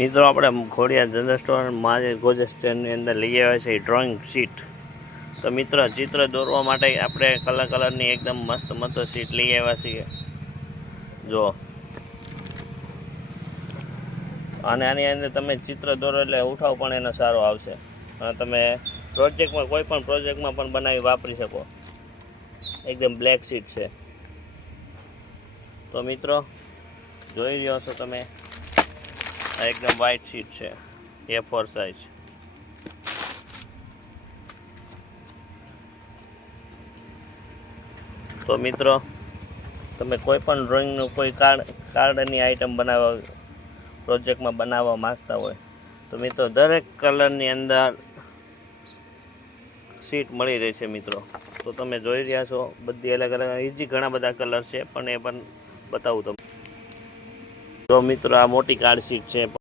મિત્રો આપણે ખોડિયાર જનરલ સ્ટોરમાં ગોજેસ સ્ટેન્ડની અંદર લઈ આવ્યા છે ડ્રોઈંગ શીટ. તો મિત્રો ચિત્ર દોરવા માટે આપણે કલરની એકદમ મસ્ત મસ્ત શીટ લઈ આવ્યા છીએ. જો અને આની અંદર તમે ચિત્ર દોરો એટલે ઉઠાવ પણ એનો સારો આવશે અને તમે પ્રોજેક્ટમાં કોઈ પણ પ્રોજેક્ટમાં પણ બનાવી વાપરી શકો. એકદમ બ્લેક શીટ છે. તો મિત્રો જોઈ રહ્યો છો તમે, એકદમ વ્હાઇટ શીટ છે, A4 સાઇઝ. તો મિત્રો તમે કોઈ પણ ડ્રોઈંગનું કોઈ કાર્ડની આઈટમ બનાવવા પ્રોજેક્ટમાં બનાવવા માંગતા હોય તો મિત્રો દરેક કલરની અંદર શીટ મળી રહેશે મિત્રો. તો તમે જોઈ રહ્યા છો બધી અલગ અલગ ઇઝી ઘણા બધા કલર છે, પણ એ પણ બતાવું તમને. તો મિત્રો આ મોટી કાર્ડ શીટ છે.